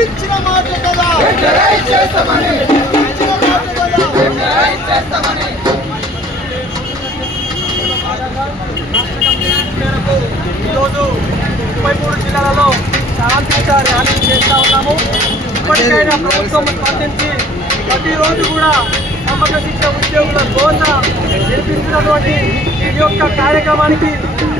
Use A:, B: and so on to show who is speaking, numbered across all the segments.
A: ఇచ్చిన మాట కదా ఇచ్చిన మాట కదా మేరకు ఈరోజు ముప్పై మూడు జిల్లాలలో శాంతియుత ర్యాలీ చేస్తా ఉన్నాము ఇప్పటికైనా ప్రభుత్వం స్పందించి ప్రతిరోజు కూడా సమగ్ర శిక్ష ఉద్యోగుల కోత నిర్మిస్తున్నటువంటి యొక్క కార్యక్రమానికి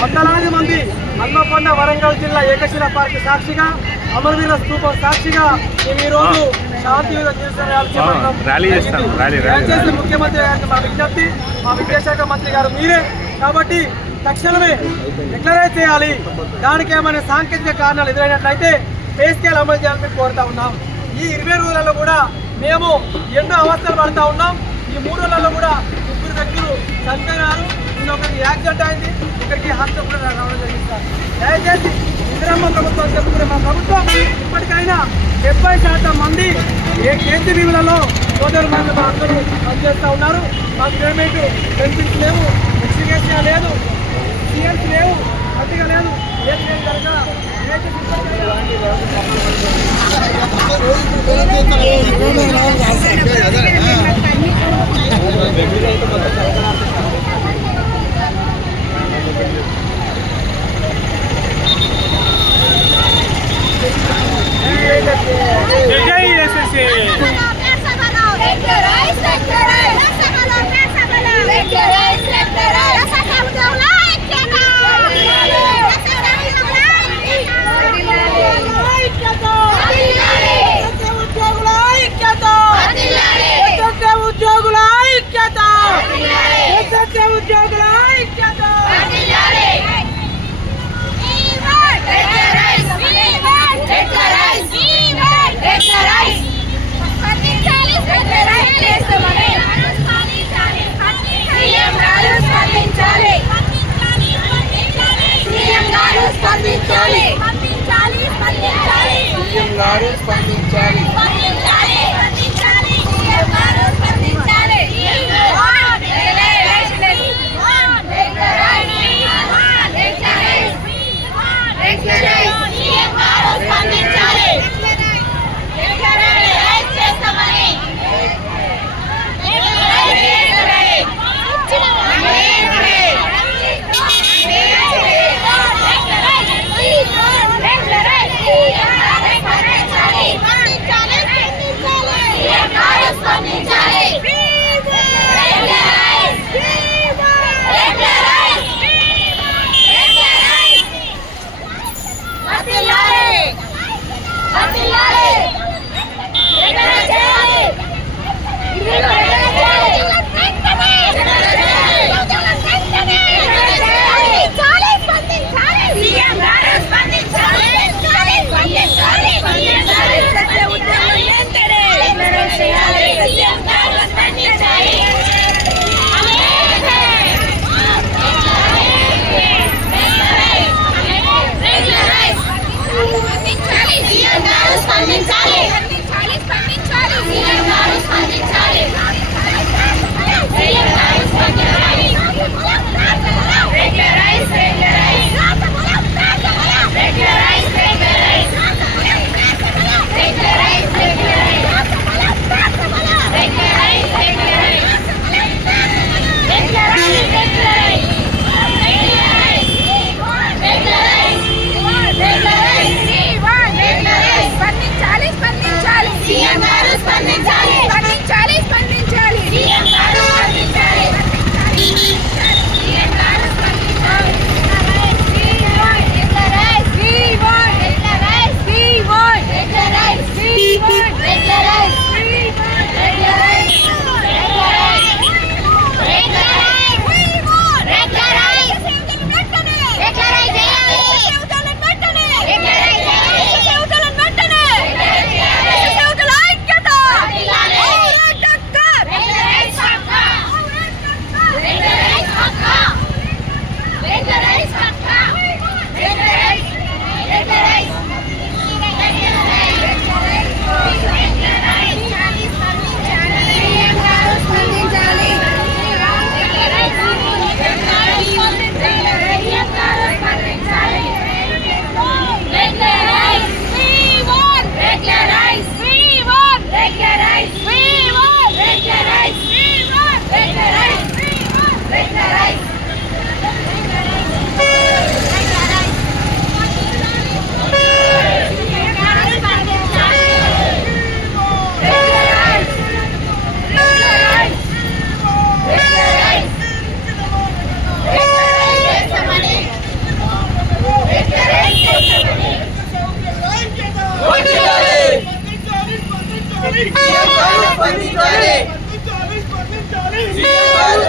A: వందలాది మంది హన్మకొండ వరంగల్ జిల్లా ఏకశిల పార్క్ సాక్షిగా అమరవీర స్తూపం సాక్షిగా మేము ఈ రోజు శాంతియుత. దయచేసి ముఖ్యమంత్రి గారికి మా విజ్ఞప్తి మా విద్యాశాఖ మంత్రి గారు మీరే. కాబట్టి తక్షణమే డిక్లరేట్ చేయాలి. దానికి ఏమైనా సాంకేతిక కారణాలు ఎదురైనట్లయితే పే స్కేల్ అమలు చేయాలని కోరుతా ఉన్నాం. ఈ ఇరవై రోజులలో కూడా మేము ఎన్నో అవస్థలు పడుతూ ఉన్నాం. ఈ మూడు రోజులలో కూడా వ్యక్తులు చనిపోయినారు నిన్న ఒకరికి యాక్సిడెంట్ అయింది. ఇక్కడికి హాస్పిటల్ రావడం జరిగింది సార్. దయచేసి ఇందిరమ్మ ప్రభుత్వం చెప్పుకునే మా ప్రభుత్వం ఇప్పటికైనా డెబ్బై శాతం మంది ఏ కేంద్ర భీములలో సోదరు మంది మా అందరూ పనిచేస్తూ ఉన్నారు. మాకు పేమెంట్ బెనిఫిట్స్ లేవు ఎక్స్పీరియన్స్ లేదు సిఎల్స్ లేవు మంచిగా లేదు. ఏది లేదు కనుక Johnny.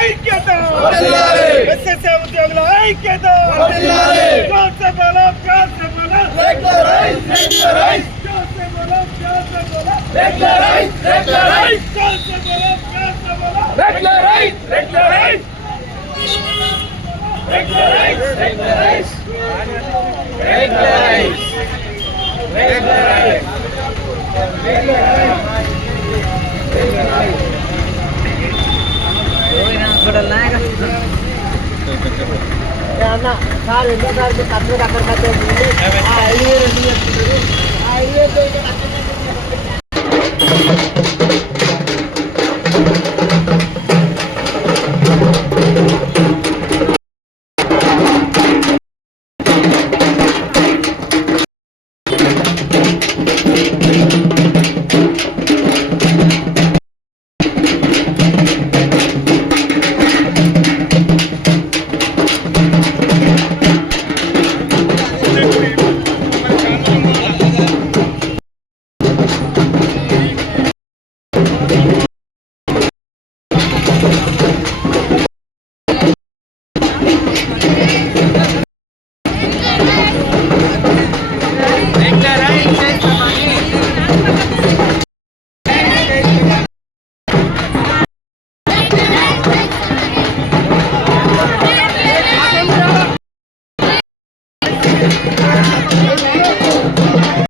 A: ఐక్యత
B: ఎస్ఎస్ఏ ఉద్యోగుల ఐక్యత
C: Regularize! Regularize!
B: Regularize! సార్ ఎందుకు సార్ కట్టలు కట్టలు కట్టలు